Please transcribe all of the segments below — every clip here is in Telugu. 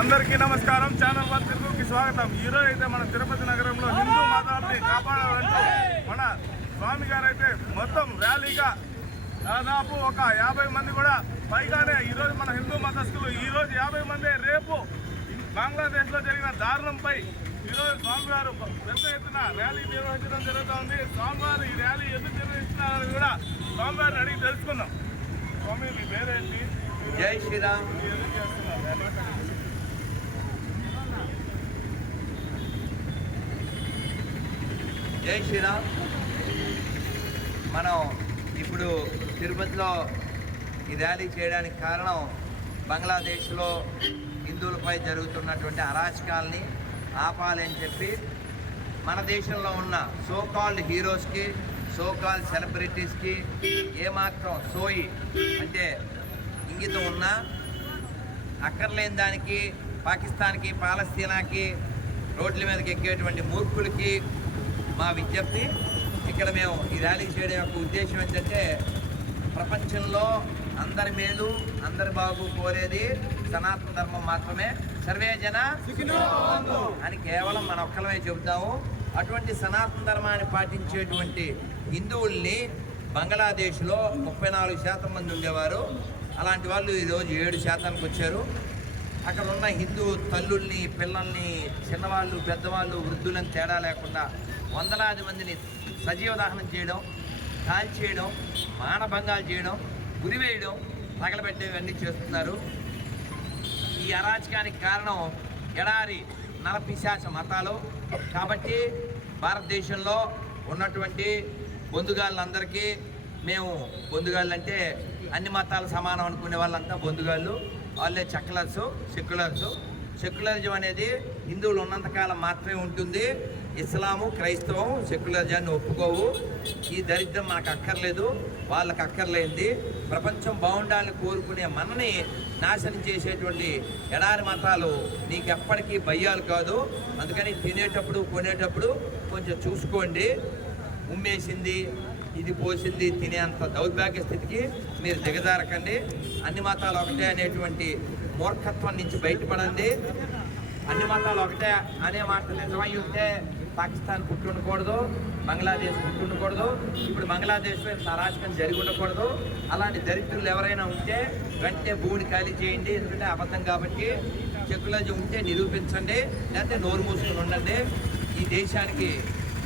అందరికీ నమస్కారం. ఛానల్ వన్ తెలుగుకి స్వాగతం. ఈ రోజు అయితే మన తిరుపతి నగరంలో హిందూ మతాన్ని కాపాడాలంటూ మన స్వామి గారు అయితే మొత్తం ర్యాలీగా దాదాపు ఒక యాభై మంది కూడా పైగానే ఈ రోజు మన హిందూ మతస్థులు ఈ రోజు యాభై మంది రేపు బంగ్లాదేశ్లో జరిగిన దారుణంపై ఈ రోజు స్వామివారు పెద్ద ఎత్తున ర్యాలీ నిర్వహించడం జరుగుతోంది. స్వామివారు ఈ ర్యాలీ ఎందుకు నిర్వహిస్తున్నారని కూడా స్వామివారిని అడిగి తెలుసుకుందాం. స్వామి మీ పేరేంటి? జై శ్రీరామ్. చేస్తున్నారు? జై శ్రీరామ్. మనం ఇప్పుడు తిరుపతిలో ఈ ర్యాలీ చేయడానికి కారణం బంగ్లాదేశ్లో హిందువులపై జరుగుతున్నటువంటి అరాచకాల్ని ఆపాలని చెప్పి మన దేశంలో ఉన్న సోకాల్డ్ హీరోస్కి సోకాల్డ్ సెలబ్రిటీస్కి ఏమాత్రం సోయి అంటే ఇంగితం ఉన్నా అక్కర్లేని దానికి పాకిస్తాన్కి పాలస్తీనాకి రోడ్ల మీదకి ఎక్కేటువంటి మూర్ఖులకి మా విజ్ఞప్తి ఇక్కడ మేము ఈ ర్యాలీ చేయడం యొక్క ఉద్దేశం ఏంటంటే ప్రపంచంలో అందరి మేలు అందరి బాగు కోరేది సనాతన ధర్మం మాత్రమే. సర్వే జన అని కేవలం మన ఒక్కలమే చెబుతాము. అటువంటి సనాతన ధర్మాన్ని పాటించేటువంటి హిందువుల్ని బంగ్లాదేశ్లో ముప్పై నాలుగు శాతం మంది ఉండేవారు. అలాంటి వాళ్ళు ఈరోజు ఏడు శాతానికి వచ్చారు. అక్కడ ఉన్న హిందూ తల్లుల్ని పిల్లల్ని చిన్నవాళ్ళు పెద్దవాళ్ళు వృద్ధులను తేడా లేకుండా వందలాది మందిని సజీవ దహనం చేయడం కాల్చేయడం మానభంగాలు చేయడం గురివేయడం తగలబెట్టేవన్నీ చేస్తున్నారు. ఈ అరాచకానికి కారణం ఎడారి నలపిశాచ మతాలు. కాబట్టి భారతదేశంలో ఉన్నటువంటి బొందుగాళ్ళందరికీ మేము బొందుగాళ్ళంటే అన్ని మతాలు సమానం అనుకునే వాళ్ళంతా బొందుగాళ్ళు. వాళ్ళే చక్లర్స్ సెక్యులర్స్. సెక్యులరిజం అనేది హిందువులు ఉన్నంతకాలం మాత్రమే ఉంటుంది. ఇస్లాము క్రైస్తవం సెక్యులరిజాన్ని ఒప్పుకోవు. ఈ దరిద్రం మనకు అక్కర్లేదు. వాళ్ళకి అక్కర్లేంది. ప్రపంచం బాగుండాలని కోరుకునే మనని నాశనం చేసేటువంటి ఎడారి మతాలు నీకెప్పటికీ భయాలు భయ్యాలు కాదు. అందుకని తినేటప్పుడు కొనేటప్పుడు కొంచెం చూసుకోండి. ఉమ్మేసింది. ఇది పోసింది తినేంత దౌర్భాగ్య స్థితికి మీరు దిగజారకండి. అన్ని మతాలు ఒకటే అనేటువంటి మూర్ఖత్వం నుంచి బయటపడండి. అన్ని మతాలు ఒకటే అనే మాట నిజమై ఉంటే పాకిస్తాన్ పుట్టుండకూడదు బంగ్లాదేశ్ పుట్టుండకూడదు ఇప్పుడు బంగ్లాదేశ్లో ఇంత అరాచకం జరిగి ఉండకూడదు. అలాంటి దరిద్రులు ఎవరైనా ఉంటే వెంటనే భూమిని ఖాళీ చేయండి. ఎందుకంటే అబద్ధం కాబట్టి సెక్యులరిజం ఉంటే నిరూపించండి లేకపోతే నోరు మూసుకుని ఉండండి. ఈ దేశానికి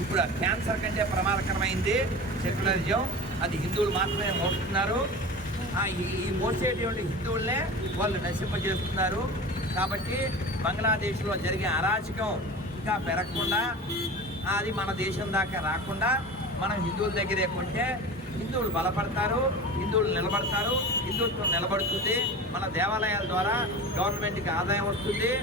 ఇప్పుడు క్యాన్సర్ కంటే ప్రమాదకరమైంది. సెక్యులరిజం అది హిందువులు మాత్రమే మోస్తున్నారు. ఈ- ఈ మోసేటువంటి హిందువులనే వాళ్ళు నశింపజేస్తున్నారు. కాబట్టి బంగ్లాదేశ్లో జరిగే అరాచకం ఇంకా పెరగకుండా అది మన దేశం దాకా రాకుండా మనం హిందువుల దగ్గరే కొంటే హిందువులు బలపడతారు హిందువులు నిలబడతారు హిందుత్వం నిలబడుతుంది. మన దేవాలయాల ద్వారా గవర్నమెంట్కి ఆదాయం వస్తుంది.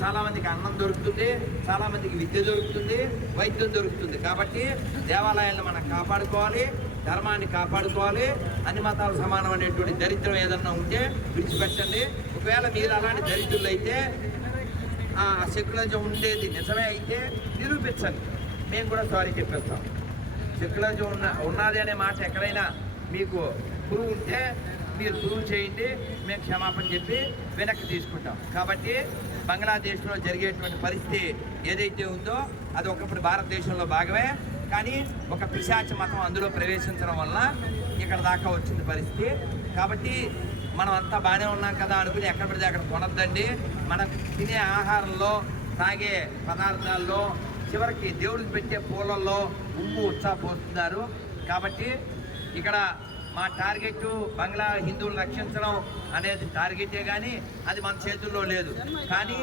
చాలామందికి అన్నం దొరుకుతుంది చాలామందికి విద్య దొరుకుతుంది వైద్యం దొరుకుతుంది. కాబట్టి దేవాలయాలను మనం కాపాడుకోవాలి ధర్మాన్ని కాపాడుకోవాలి అన్ని మతాలు సమానం అనేటువంటి దరిద్రం ఏదన్నా ఉంటే విడిచిపెట్టండి. ఒకవేళ మీరు అలాంటి దరిద్రులు అయితే ఆ సెక్యులరిజం ఉండేది నిజమే అయితే నిరూపించండి. మేము కూడా సారీ చెప్పేస్తాం. సెక్యులరిజం ఉన్న ఉన్నది అనే మాట ఎక్కడైనా మీకు ప్రూవ్ ఉంటే మీరు ప్రూవ్ చేయండి మేము క్షమాపణ చెప్పి వెనక్కి తీసుకుంటాం. కాబట్టి బంగ్లాదేశ్లో జరిగేటువంటి పరిస్థితి ఏదైతే ఉందో అది ఒకప్పుడు భారతదేశంలో భాగమే. కానీ ఒక పిశాచ మతం అందులో ప్రవేశించడం వల్ల ఇక్కడ దాకా వచ్చింది పరిస్థితి. కాబట్టి మనం అంతా బాగానే ఉన్నాం కదా అనుకుని ఎక్కడ పడితే అక్కడ కొనద్దండి. మనం తినే ఆహారంలో తాగే పదార్థాల్లో చివరికి దేవుడికి పెట్టే పూలల్లో ఉప్పు ఉత్సాహపోతున్నారు కాబట్టి ఇక్కడ మా టార్గెట్ బంగ్లా హిందువులు రక్షించడం అనేది టార్గెటే కానీ అది మన చేతుల్లో లేదు. కానీ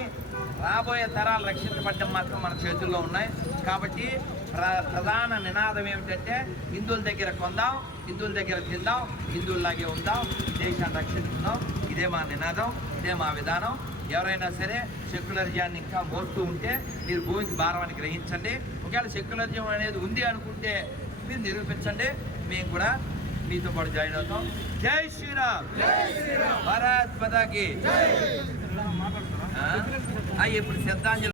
రాబోయే తరాలు రక్షించబడ్డం మాత్రం మన చేతుల్లో ఉన్నాయి. కాబట్టి ప్ర ప్రధాన నినాదం ఏమిటంటే హిందువుల దగ్గర కొందాం హిందువుల దగ్గర తిందాం హిందువుల్లాగే ఉందాం దేశాన్ని రక్షించుకుందాం. ఇదే మా నినాదం ఇదే మా విధానం. ఎవరైనా సరే సెక్యులరిజాన్ని ఇంకా మోస్తూ ఉంటే మీరు భూమికి భారాన్ని గ్రహించండి. ఒకవేళ సెక్యులరిజం అనేది ఉంది అనుకుంటే మీరు నిరూపించండి. మేము కూడా మీతో పాటు జాయిన్ అవుతాం జై శ్రీరామ్ భారత్ పదాకి ఇప్పుడు శ్రద్ధాంజలి